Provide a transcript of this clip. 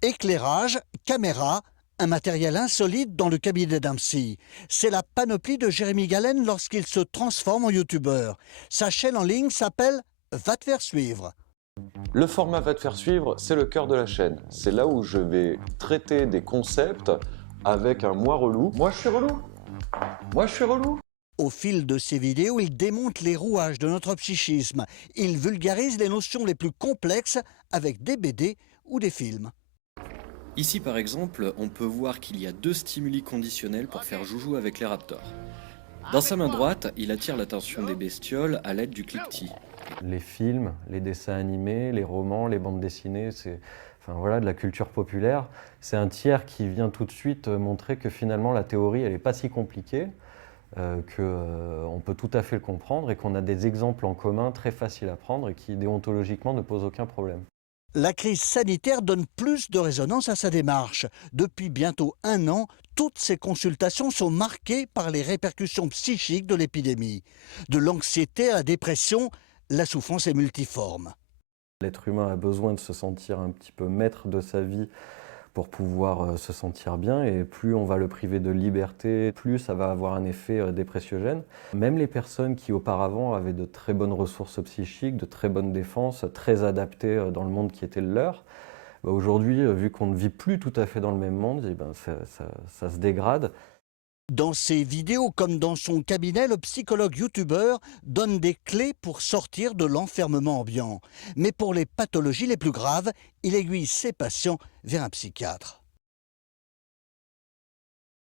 Éclairage, caméra, un matériel insolite dans le cabinet d'un psy. C'est la panoplie de Jérémy Galen lorsqu'il se transforme en youtubeur. Sa chaîne en ligne s'appelle Va te faire suivre. Le format Va te faire suivre, c'est le cœur de la chaîne. C'est là où je vais traiter des concepts avec un moi relou. Moi je suis relou. Moi je suis relou. Au fil de ses vidéos, il démonte les rouages de notre psychisme. Il vulgarise les notions les plus complexes avec des BD ou des films. Ici par exemple, on peut voir qu'il y a deux stimuli conditionnels pour faire joujou avec les raptors. Dans sa main droite, il attire l'attention des bestioles à l'aide du cliquetis. Les films, les dessins animés, les romans, les bandes dessinées, c'est de la culture populaire. C'est un tiers qui vient tout de suite montrer que finalement la théorie, elle n'est pas si compliquée, qu'on peut tout à fait le comprendre et qu'on a des exemples en commun très faciles à prendre et qui déontologiquement ne posent aucun problème. La crise sanitaire donne plus de résonance à sa démarche. Depuis bientôt 1 an, toutes ses consultations sont marquées par les répercussions psychiques de l'épidémie. De l'anxiété à la dépression, la souffrance est multiforme. L'être humain a besoin de se sentir un petit peu maître de sa vie pour pouvoir se sentir bien, et plus on va le priver de liberté, plus ça va avoir un effet dépressiogène. Même les personnes qui auparavant avaient de très bonnes ressources psychiques, de très bonnes défenses, très adaptées dans le monde qui était le leur, aujourd'hui, vu qu'on ne vit plus tout à fait dans le même monde, eh ben, ça se dégrade. Dans ses vidéos comme dans son cabinet, le psychologue youtubeur donne des clés pour sortir de l'enfermement ambiant. Mais pour les pathologies les plus graves, il aiguille ses patients vers un psychiatre.